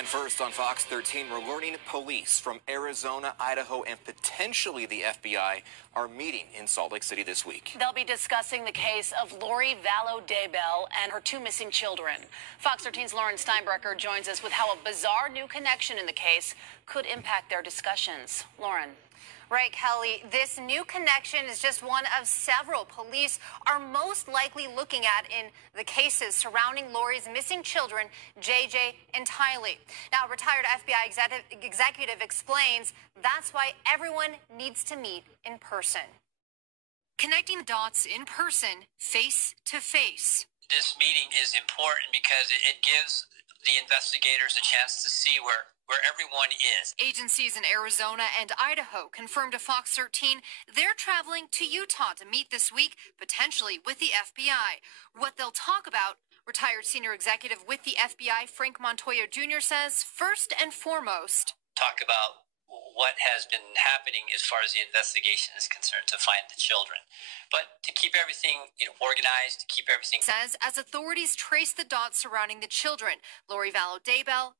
And first on Fox 13, we're learning police from Arizona, Idaho, and potentially the FBI are meeting in Salt Lake City this week. They'll be discussing the case of Lori Vallow and her 2 missing children. Fox 13's Lauren Steinbrecher joins us with how a bizarre new connection in the case could impact their discussions. Lauren. Right, Kelly. This new connection is just one of several police are most likely looking at in the cases surrounding Lori's missing children, JJ and TYLEE. Now, a retired FBI executive explains that's why everyone needs to meet in person. Connecting dots in person, face to face. This meeting is important because it gives the investigators a chance to see where everyone is. Agencies in Arizona and Idaho confirmed to Fox 13 they're traveling to Utah to meet this week, potentially with the FBI. What they'll talk about, retired senior executive with the FBI, Frank Montoya Jr. says, first and foremost, talk about what has been happening as far as the investigation is concerned to find the children. But to keep everything organized, to keep everything... Says as authorities trace the dots surrounding the children, Lori Vallow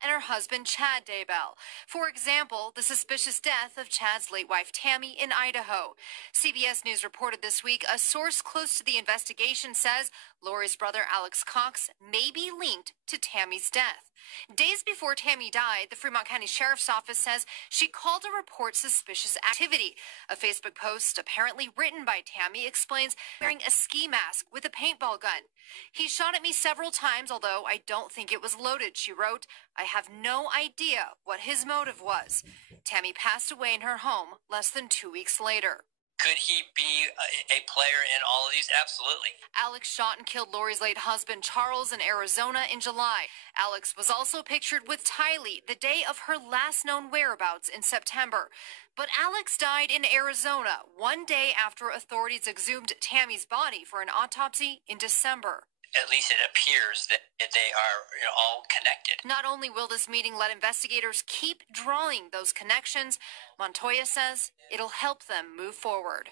and her husband, Chad Daybell. For example, the suspicious death of Chad's late wife, Tammy, in Idaho. CBS News reported this week a source close to the investigation says Lori's brother, Alex Cox, may be linked to Tammy's death. Days before Tammy died, the Fremont County Sheriff's Office says she called to report suspicious activity. A Facebook post apparently written by Tammy explains wearing a ski mask with a paintball gun. He shot at me several times, although I don't think it was loaded, she wrote. I have no idea what his motive was. Tammy passed away in her home less than 2 weeks later. Could he be a player in all of these? Absolutely. Alex shot and killed Lori's late husband, Charles, in Arizona in July. Alex was also pictured with TYLEE the day of her last known whereabouts in September. But Alex died in Arizona 1 day after authorities exhumed Tammy's body for an autopsy in December. At least it appears that they are all connected. Not only will this meeting let investigators keep drawing those connections, Montoya says it'll help them move forward.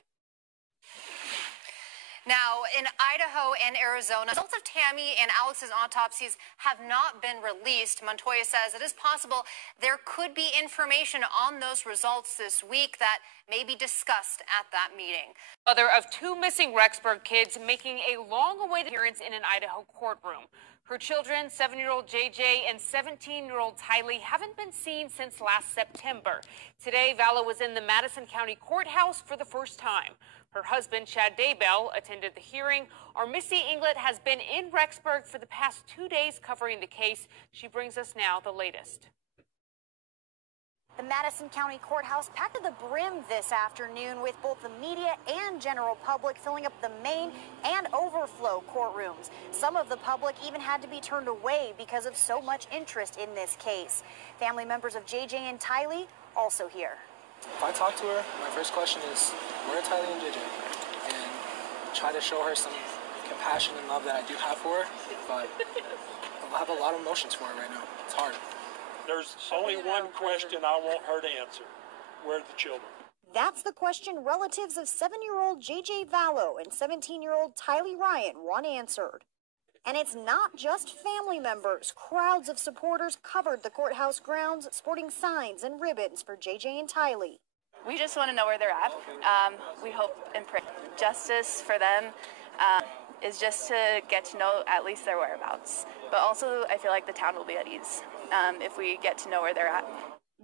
Now, in Idaho and Arizona, results of Tammy and Alex's autopsies have not been released. Montoya says it is possible there could be information on those results this week that may be discussed at that meeting. Mother of 2 missing Rexburg kids making a long-awaited appearance in an Idaho courtroom. Her children, 7-year-old JJ and 17-year-old TYLEE, haven't been seen since last September. Today, Vallow was in the Madison County Courthouse for the first time. Her husband, Chad Daybell, attended the hearing. Our Missy Inglet has been in Rexburg for the past 2 days covering the case. She brings us now the latest. The Madison County Courthouse packed to the brim this afternoon with both the media and general public filling up the main and overflow courtrooms. Some of the public even had to be turned away because of so much interest in this case. Family members of JJ and TYLEE also here. If I talk to her, my first question is, where are TYLEE and JJ? And try to show her some compassion and love that I do have for her, but I have a lot of emotions for her right now. It's hard. There's only one question I want her to answer. Where are the children? That's the question relatives of 7-year-old JJ Vallow and 17-year-old TYLEE Ryan want answered. And it's not just family members. Crowds of supporters covered the courthouse grounds, sporting signs and ribbons for JJ and TYLEE. We just want to know where they're at. We hope and pray justice for them is just to get to know at least their whereabouts. But also, I feel like the town will be at ease if we get to know where they're at.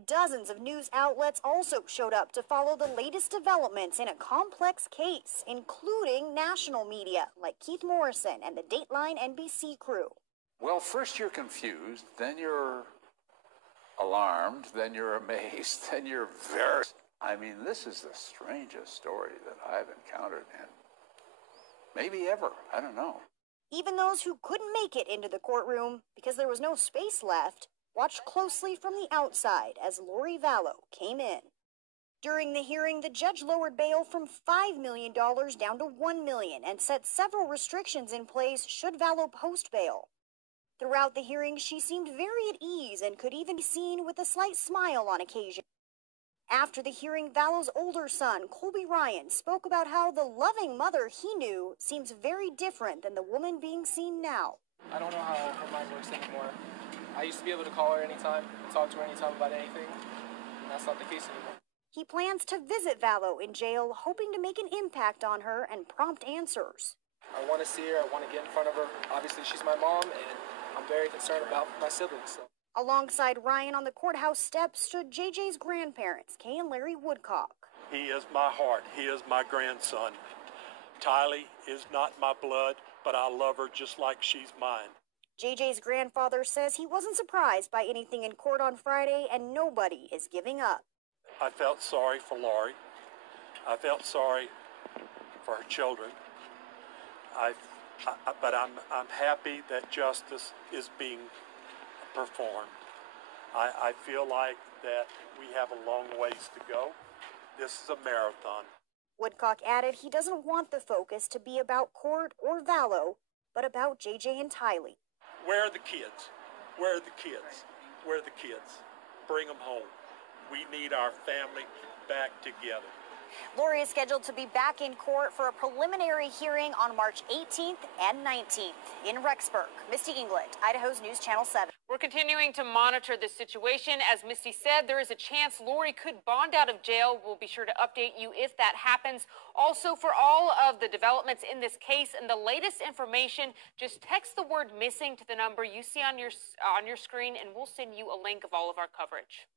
Dozens of news outlets also showed up to follow the latest developments in a complex case, including national media like Keith Morrison and the Dateline NBC crew. Well, first you're confused, then you're alarmed, then you're amazed, then you're very... I mean, this is the strangest story that I've encountered in maybe ever. I don't know. Even those who couldn't make it into the courtroom because there was no space left watched closely from the outside as Lori Vallow came in. During the hearing, the judge lowered bail from $5 million down to $1 million and set several restrictions in place should Vallow post bail. Throughout the hearing, she seemed very at ease and could even be seen with a slight smile on occasion. After the hearing, Vallow's older son, Colby Ryan, spoke about how the loving mother he knew seems very different than the woman being seen now. I don't know how her mind works anymore. I used to be able to call her anytime, talk to her anytime about anything, and that's not the case anymore. He plans to visit Vallow in jail, hoping to make an impact on her and prompt answers. I want to see her. I want to get in front of her. Obviously, she's my mom, and I'm very concerned about my siblings. So. Alongside Ryan on the courthouse steps stood JJ's grandparents, Kay and Larry Woodcock. He is my heart. He is my grandson. TYLEE is not my blood, but I love her just like she's mine. JJ's grandfather says he wasn't surprised by anything in court on Friday, and nobody is giving up. I felt sorry for Lori. I felt sorry for her children. But I'm happy that justice is being performed. I feel like that we have a long ways to go. This is a marathon. Woodcock added he doesn't want the focus to be about court or Vallow, but about JJ and TYLEE. Where are the kids? Where are the kids? Where are the kids? Bring them home. We need our family back together. Lori is scheduled to be back in court for a preliminary hearing on March 18th and 19th in Rexburg. Misty England, Idaho's News Channel 7. We're continuing to monitor this situation. As Misty said, there is a chance Lori could bond out of jail. We'll be sure to update you if that happens. Also, for all of the developments in this case and the latest information, just text the word missing to the number you see on your screen, and we'll send you a link of all of our coverage.